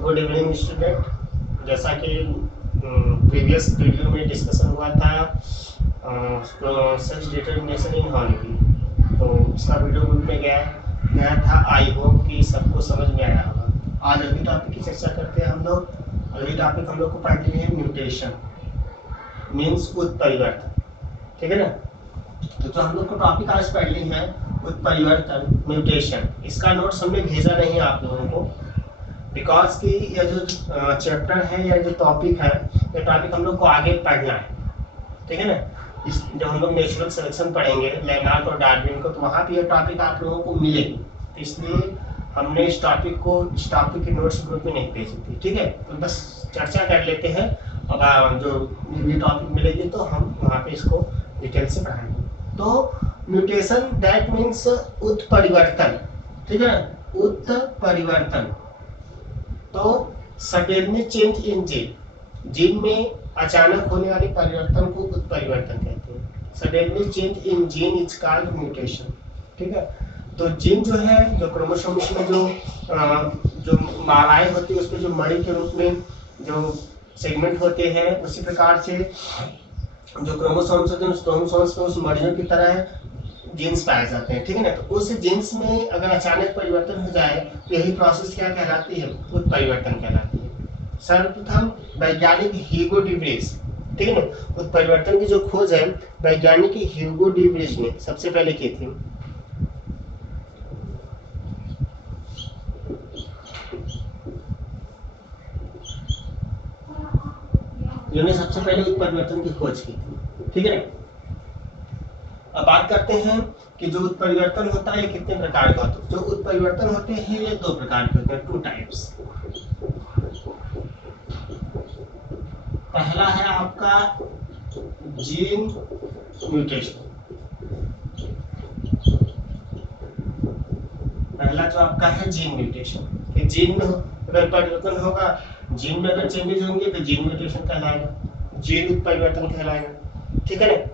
Good evening student. जैसा कि previous video में डिस्कशन हुआ था सेक्स डिटरमिनेशन इन हॉर्नी, तो उसका वीडियो ग्रुप में गया था। आई होप कि सबको समझ में आया होगा। आज अगली टॉपिक की चर्चा करते हैं हम लोग। अगली टॉपिक हम लोग को पढ़नी है म्यूटेशन मीन्स उत्परिवर्तन, ठीक है ना। तो जो हम लोग को टॉपिक आज पढ़नी है उत्परिवर्तन म्यूटेशन, इसका नोट्स हमने भेजा नहीं है आप लोगों को, बिकॉज कि यह जो चैप्टर है या जो टॉपिक है, ये टॉपिक हम लोग को आगे पढ़ना है, ठीक है ना। इस जब हम लोग नेचुरल सिलेक्शन पढ़ेंगे लेनार्ड और डार्विन को, तो वहाँ पे ये टॉपिक आप लोगों को मिलेगी। तो इसलिए हमने इस टॉपिक की नोट्स ग्रुप में नहीं भेजी थी, ठीक है। तो बस चर्चा कर लेते हैं, अगर जो ये टॉपिक मिलेगी तो हम वहाँ पे इसको डिटेल से पढ़ाएंगे। तो म्यूटेशन दैट मीन्स उत्परिवर्तन, ठीक है, उत्परिवर्तन। तो सडनली चेंज इन जीन में अचानक होने वाले परिवर्तन को उत्परिवर्तन कहते हैं। Suddenly change in gene is called mutation, ठीक है। तो जीन जो है, जो क्रोमोसोम्स में जो मालाएं होती है, उसमें जो मणि के रूप में जो सेगमेंट होते हैं, उसी प्रकार से जो क्रोमोसोम्स होते हैं उस क्रोमोसोम्स में उस मणियों की तरह जीन्स पाए जाते हैं, ठीक है ना। तो उस जीन्स में अगर अचानक परिवर्तन हो जाए तो यही प्रोसेस क्या कहलाती है? उत्परिवर्तन कहलाती है। सर्वप्रथम वैज्ञानिक ह्यूगो डी व्रिज, ठीक है ना, उत्परिवर्तन की जो खोज है वैज्ञानिक ह्यूगो डी व्रिज ने सबसे पहले की थी। जिन्होंने सबसे पहले उत्परिवर्तन की खोज की थी, ठीक है ना। अब बात करते हैं कि जो उत्परिवर्तन होता है कितने प्रकार का होता है। जो उत्परिवर्तन होते हैं ये दो प्रकार के होते हैं, टू टाइप्स। पहला है आपका जीन म्यूटेशन। पहला जो आपका है जीन म्यूटेशन, कि जीन में अगर परिवर्तन होगा, जीन में अगर चेंजेस होंगे तो जीन म्यूटेशन कहलाएगा, जीन उत्परिवर्तन कहलाएगा, ठीक है ना।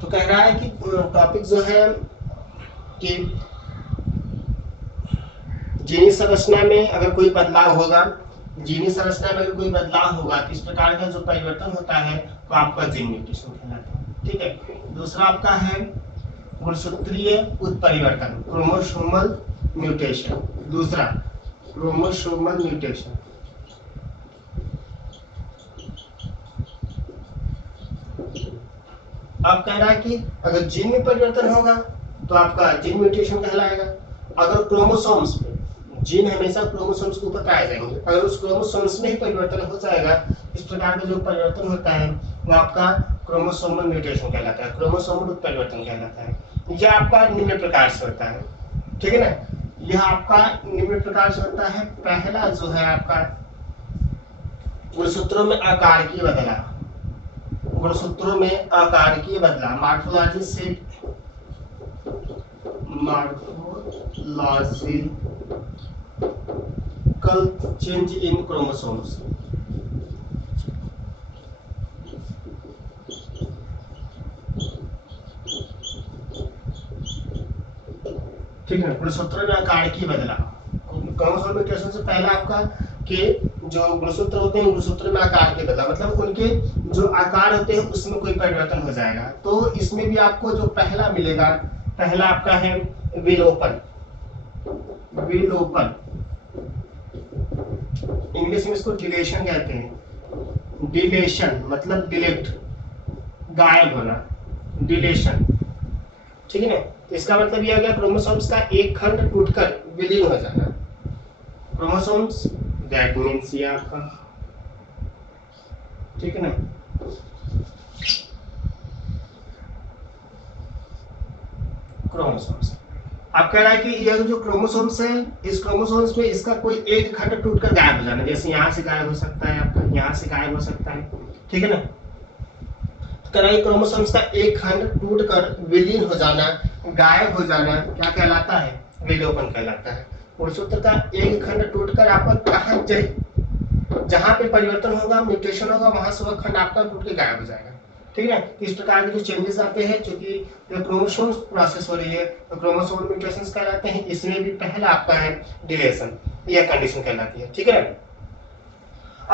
तो कह रहा है कि टॉपिक जो है कि जीनी संरचना में अगर कोई बदलाव होगा, जीनी संरचना में अगर कोई बदलाव होगा तो इस प्रकार का जो परिवर्तन होता है तो आपका जीन म्यूटेशन कहलाता है, ठीक है। दूसरा आपका है गुणसूत्रीय उत्परिवर्तन, क्रोमोसोमल म्यूटेशन। दूसरा क्रोमोसोमल म्यूटेशन। अब कह रहा है कि अगर जीन में परिवर्तन होगा तो आपका जीन म्यूटेशन कहलाएगा। अगर क्रोमोसोम्स में, जीन हमेशा क्रोमोसोम्स के ऊपर पाए जाएंगे, अगर उस क्रोमोसोम्स में ही परिवर्तन हो जाएगा, इस प्रकार का जो परिवर्तन होता है वो आपका क्रोमोसोमल म्यूटेशन कहलाता है, क्रोमोसोमल उत्परिवर्तन कहलाता है। यह आपका निम्न प्रकार से होता है, ठीक है ना। यह आपका निम्न प्रकार से होता है। पहला जो है आपका गुणसूत्रों में आकार की बदलाव, गुणसूत्रों में आकारिकीय बदलाव, मॉर्फोलॉजिकल चेंज इन क्रोमोसोम्स। ठीक है, गुणसूत्रों में आकारिकीय बदलाव। क्रोमोसोम म्यूटेशन से पहला आपका कि जो गुणसूत्र होते हैं गुणसूत्र में आकार के बदलाव, मतलब उनके जो आकार होते हैं उसमें कोई परिवर्तन हो जाएगा। तो इसमें भी आपको जो पहला मिलेगा, पहला आपका है विलोपन। विलोपन इंग्लिश में इसको डिलेशन कहते हैं। डिलेशन मतलब डिलीट, गायब होना, डिलेशन, ठीक है ना। तो इसका मतलब यह हो गया क्रोमोसोम्स का एक खंड टूटकर विलीन हो जाना। क्रोमोसोम्स दैट मीन्स ये आपका, ठीक है ना। क्रोमोसोम्स आप कह रहा है कि यह जो क्रोमोसोम्स है, इस क्रोमोसोम्स में इसका कोई एक खंड टूटकर गायब हो जाना, जैसे यहाँ से गायब हो सकता है, आपका यहाँ से गायब हो सकता है, ठीक है ना। तो कह रहा है क्रोमोसोम्स का एक खंड टूटकर विलीन हो जाना, गायब हो जाना क्या कहलाता है? विलोपन कहलाता है। गुणसूत्र का एक खंड टूटकर आपका कहाँ जहां पे परिवर्तन होगा, म्यूटेशन होगा, वहां से वह खंड आपका टूट के गायब हो जाएगा, ठीक है। इस प्रकार के जो चेंजेस आते हैं, क्योंकि क्रोमोसोम प्रोसेस हो रही है तो क्रोमोसोम म्यूटेशंस कहलाते हैं। इसमें भी पहला आपका है डिलेशन। यह कंडीशन कहलाती है। ठीक है ना।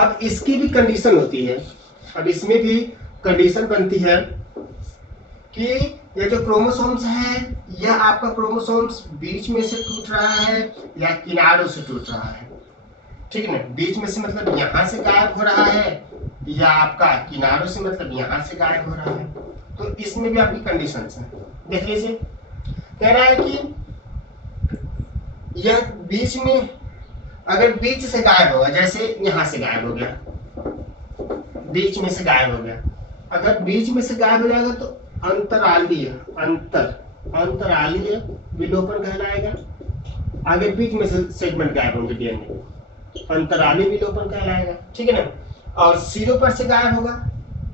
अब इसकी भी कंडीशन होती है, अब इसमें भी कंडीशन बनती है कि ये जो क्रोमोसोम्स है यह आपका क्रोमोसोम्स बीच में से टूट रहा है या किनारों से टूट रहा है। ठीक है ना। बीच में से मतलब यहाँ से गायब हो रहा है या आपका किनारों से मतलब यहाँ से गायब हो रहा है। तो इसमें भी आपकी कंडीशंस है। देख लीजिए, कह रहा है कि यह बीच में, अगर बीच से गायब होगा, जैसे यहाँ से गायब हो गया, बीच में से गायब हो गया, अगर बीच में से गायब हो जाएगा तो अंतरालीय अंतरालीय विलोपन कहलाएगा। आगे बीच में से सेगमेंट गायब होंगे डीएनए, अंतरालीय विलोपन कहलाएगा। ठीक है ना। और सिरों पर से गायब होगा,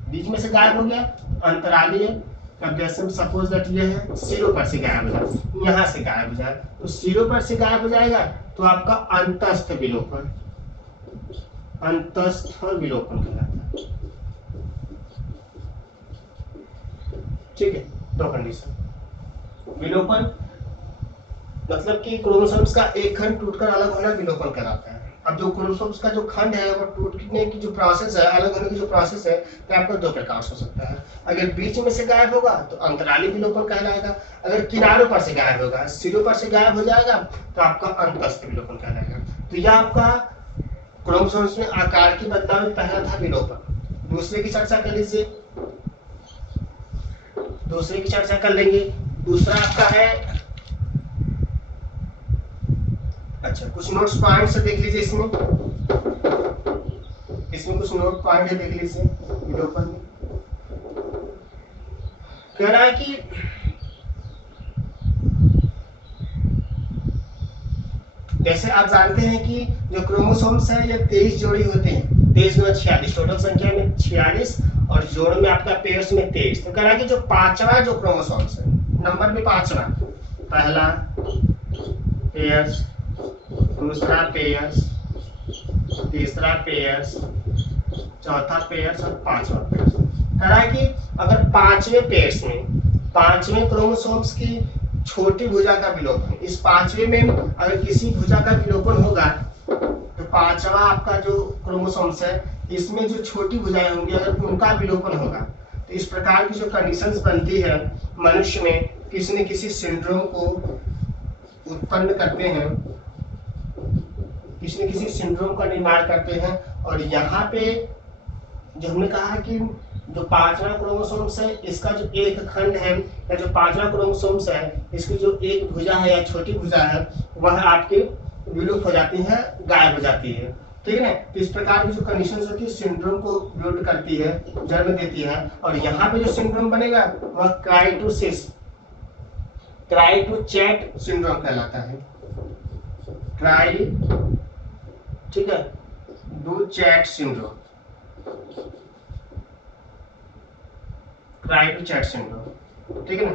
बीच में से गायब हो गया, अंतरालीय का सपोज दैट ये है, सिरों पर से गायब हो जाए, यहाँ से गायब हो जाए, तो सिरों पर से गायब हो जाएगा तो आपका अंतस्थ विलोपन, अंतस्थ विलोपन कहलाता है। ठीक है। दो कंडीशन। विलोपन मतलब कि क्रोमोसोम्स का एक खंड टूटकर अलग होना विलोपन कहलाता है। अब जो क्रोमोसोम्स का जो खंड है वो टूटने की जो प्रोसेस है, अलग होने की जो प्रोसेस है, तो आपका दो प्रकार से हो सकता है। अगर बीच में से गायब होगा तो अंतरालीय विलोपन कहलाएगा, अगर किनारों पर से गायब होगा, सिरों पर से गायब हो जाएगा तो आपका अंतस्थ विलोपन कहलाएगा। तो यह आपका क्रोमोसोम्स में आकार की बदलाव में पहला था विलोपन। दूसरे की चर्चा कर लीजिए, दूसरे की चर्चा कर लेंगे। दूसरा आपका है, अच्छा कुछ नोट्स पॉइंट्स देख लीजिए, इसमें कुछ नोट पॉइंट है, देख लीजिए विलोपन में। कह रहा है कि जैसे आप जानते हैं कि जो क्रोमोसोम्स है ये 23 जोड़ी होते हैं, 23 गुना 46, टोटल संख्या में 46 और जोड़ में आपका पेयर्स में 23। तो कह रहा है कि जो पांचवा जो क्रोमोसोम्स है, नंबर में पांचवा, पहला पेयर्स, दूसरा पेयर्स, तीसरा पेयर्स, चौथा पेयर्स और पांचवा पेयर्स। कह रहा है कि अगर पांचवें पेयर्स में, पांचवें क्रोमोसोम्स की छोटी भुजा का विलोपन, इस पांचवें में अगर किसी भुजा का विलोपन होगा तो पांचवा आपका जो क्रोमोसोम्स है इसमें जो छोटी भुजाएं होंगी अगर उनका विलोपन होगा तो इस प्रकार की जो कंडीशंस बनती है मनुष्य में, किसी न किसी सिंड्रोम को उत्पन्न करते हैं, किसी न किसी सिंड्रोम का निर्माण करते हैं। और यहाँ पे जो हमने कहा कि जो पांचवा क्रोमोसोम्स है इसका जो एक खंड है या जो पांचवा क्रोमोसोम्स है इसकी जो एक भुजा है या छोटी भुजा है वह आपके विलुप्त हो जाती है, गायब हो जाती है। ठीक है ना। तो इस प्रकार की जो कंडीशन होती है सिंड्रोम को बिल्ड करती है, जन्म देती है। और यहाँ पे जो सिंड्रोम बनेगा वह क्राइटोसिस, क्राइटोचैट सिंड्रोम कहलाता है। ठीक है, डू-चैट सिंड्रोम, क्राइटोचैट सिंड्रोम। ठीक है ना,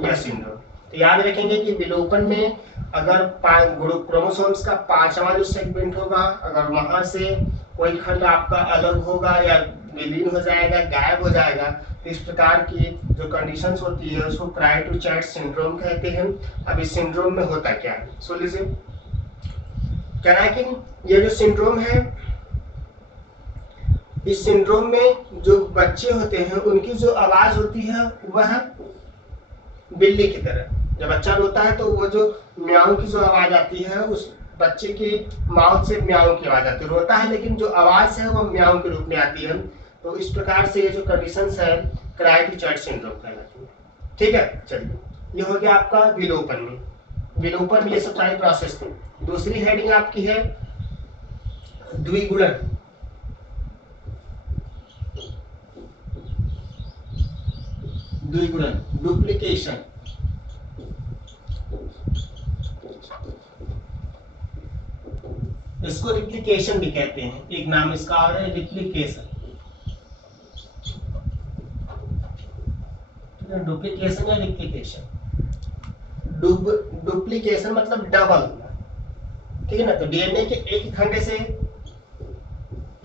यह सिंड्रोम। तो याद रखेंगे कि विलोपन में अगर क्रोमोसोम्स का पांचवा जो सेगमेंट होगा अगर वहां से कोई खंड आपका अलग होगा या विलीन हो जाएगा, गायब हो जाएगा, तो इस प्रकार की जो कंडीशंस होती है उसको क्राइटोचैट सिंड्रोम कहते हैं। अब इस सिंड्रोम में होता क्या है सुन लीजिए। कह रहा है कि ये जो सिंड्रोम है, इस सिंड्रोम में जो बच्चे होते हैं उनकी जो आवाज होती है वह बिल्ली की तरह, जब बच्चा रोता है तो वो जो म्याऊ की जो आवाज आती है उस बच्चे के माउथ से म्याऊ की आवाज आती है, रोता है लेकिन जो आवाज है वो म्याऊ के रूप में आती है। तो इस प्रकार से ये जो कंडीशंस है क्राइटोचैट सिंड्रोम कहलाती है। ठीक है, चलिए ये हो गया आपका विलोपन में। विलोपन में ये सब सारी प्रोसेस थी। दूसरी हेडिंग आपकी है द्विगुणन। द्विगुणन, डुप्लीकेशन। इसको रिप्लिकेशन भी कहते हैं, एक नाम इसका और है रिप्लिकेशन। डुप्लीकेशन या रिप्लिकेशन। डुप्लीकेशन मतलब डबल। ठीक है ना। तो डीएनए के एक खंड से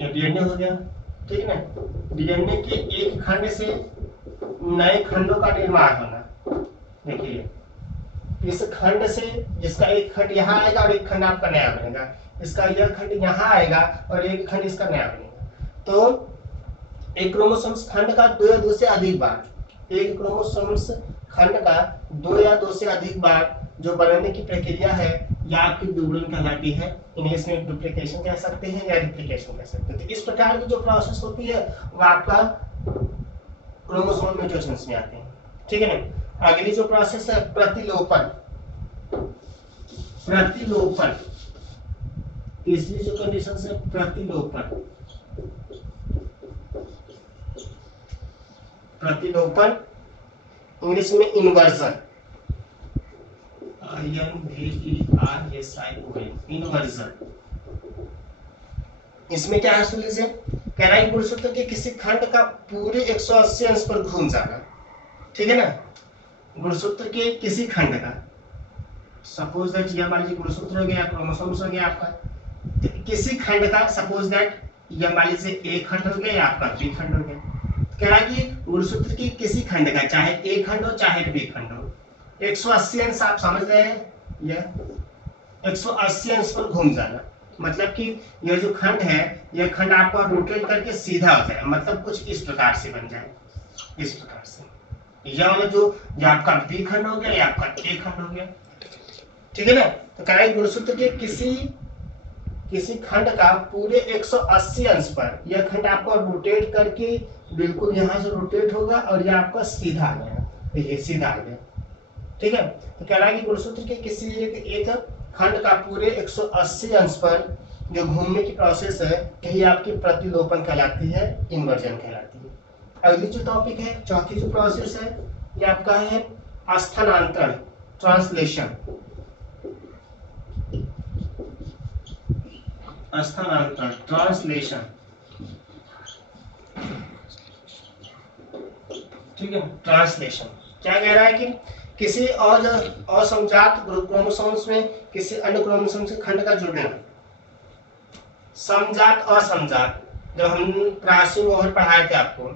डीएनए हो गया, ठीक है ना, डीएनए के एक खंड से नए खंडों का निर्माण होना। देखिए इस खंड से जिसका एक खंड यहाँ आएगा और एक खंड आपका नया बनेगा, इसका यह खंड यहाँ आएगा और एक खंड इसका नया बनेगा। तो एक क्रोमोसोम्स खंड का 2 या 2 से अधिक बार, एक क्रोमोसोम्स खंड का 2 या 2 से अधिक बार जो बनने की प्रक्रिया है या आपकी विवरण कहलाती है। इंग्लिश में डुप्लीकेशन कह सकते हैं या रिप्लिकेशन कह सकते हैं। तो इस प्रकार की जो प्रोसेस होती है वो आपका क्रोमोसोम म्यूटेशंस में आते हैं, ठीक है ना। अगली जो प्रोसेस है प्रतिलोपन। प्रतिलोपन तीसरी जो कंडीशन है प्रतिलोपन। प्रतिलोपन इंग्लिश में इन्वर्जन, इन्वर्जन। इसमें क्या है सोल्यूशन, कह रहा है गुणसूत्र के किसी खंड का पूरे 180 अंश पर घूम जाना, ठीक है ना। गुणसूत्र के किसी खंड का, सपोज दैट यह मान लीजिए गुणसूत्र हो गया, क्रोमोसोम्स हो गया आपका, तो किसी खंड का सपोज दैट यह मान लीजिए ए खंड हो गया या आपका बी खंड हो गया। कह रहा है कि गुणसूत्र की किसी खंड का, चाहे ए खंड हो चाहे बी खंड हो, 180 अंश आप समझ रहे हैं, यह 180 अंश पर घूम जाना, मतलब कि यह जो खंड है यह खंड आपको रोटेट करके सीधा हो जाए, मतलब कुछ इस प्रकार से बन जाए, इस प्रकार से। यह वाला जो आपका बी खंड हो गया या आपका ए खंड हो गया, ठीक है ना। तो कह रहा है गुणसूत्र के किसी खंड का पूरे 180 अंश पर यह खंड आपको रोटेट करके बिल्कुल यहाँ से रोटेट होगा और यह आपका सीधा आ गया, ये सीधा आ गया, ठीक है। तो कह रहा है कि गुणसूत्र के किसी एक खंड का पूरे 180 अंश पर जो घूमने की प्रोसेस है यही आपकी प्रतिलोपन कहलाती है, इन्वर्जन कहलाती है। अगली जो टॉपिक है, चौथी जो प्रोसेस है ये आपका है स्थानांतरण, ट्रांसलेशन। स्थानांतरण, ट्रांसलेशन, ठीक है। ट्रांसलेशन क्या कह रहा है कि किसी और असंजात क्रोमोसोम्स में किसी अन्य क्रोमोसोम्स के खंड का जुड़ना। समजात असमजात, जब हम प्राचीन ओवर पढ़ाए थे आपको,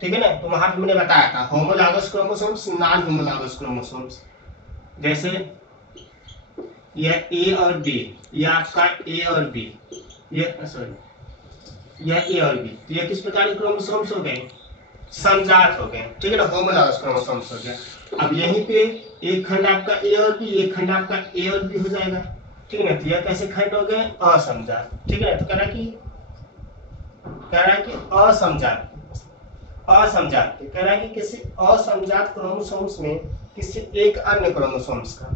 ठीक है ना, तो वहां पे मैंने बताया था homologous chromosomes, non homologous chromosomes. जैसे यह ए और बी, यह आपका ए और बी, यह सॉरी यह ए और बी, तो यह किस प्रकार के क्रोमोसोम्स हो गए, समजात हो गए, ठीक है ना, होमोलॉगस क्रोमोसोम्स हो गए। अब यहीं पे एक खंड आपका ए और बी, एक खंड आपका ए और बी हो जाएगा, ठीक है ना। तो यह कैसे खंड हो गए, असमजात, ठीक है ना। तो कह रहा है कि असमजात, असमजात कह रहा है कि किसी असमजात क्रोमोसोम्स में किसी एक अन्य क्रोमोसोम्स का,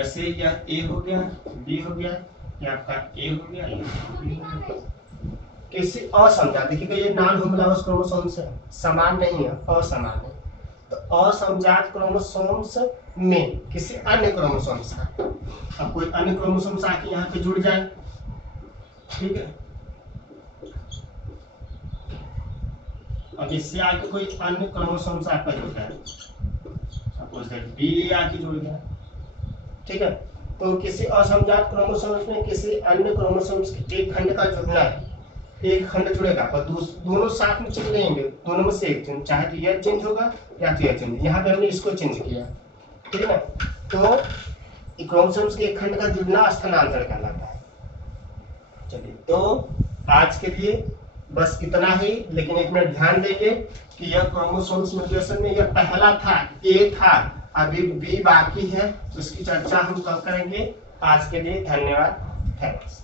ऐसे यह ए हो गया, बी हो गया, या आपका ए हो गया, बी हो गया, किसी असमजात, देखिएगा ये नॉन होमोलॉगस क्रोमोसोम्स है, समान नहीं है, असमान है। तो असमजात क्रोमोसोम्स में किसी अन्य क्रोमोसोम्स का, अब कोई अन्य क्रोमोसोम्स आके यहाँ पे जुड़ जाए, ठीक है। अब इससे आके कोई अन्य क्रोमोसोम्स आपका जुड़ जाए, सपोज दैट बी आके जुड़ गया, ठीक है। तो किसी असमजात क्रोमोसोम्स में किसी अन्य क्रोमोसोम्स के एक खंड का जुड़ना है, एक खंड जुड़ेगा पर दोनों साथ में चेंज रहेंगे, दोनों में से एक चेंज, चाहे तो यह चेंज होगा या तो यह चेंज, यहाँ पे हमने इसको चेंज किया, ठीक है ना। तो क्रोमोसोम्स के एक खंड का जुड़ना स्थानांतरण कहलाता है। चलिए, तो आज के लिए बस इतना ही, लेकिन एक मिनट ध्यान देंगे कि यह क्रोमोसोम्स म्यूटेशन में यह पहला था, ए था, अभी बी बाकी है, उसकी चर्चा हम कल करेंगे। आज के लिए धन्यवाद, थैंक्स।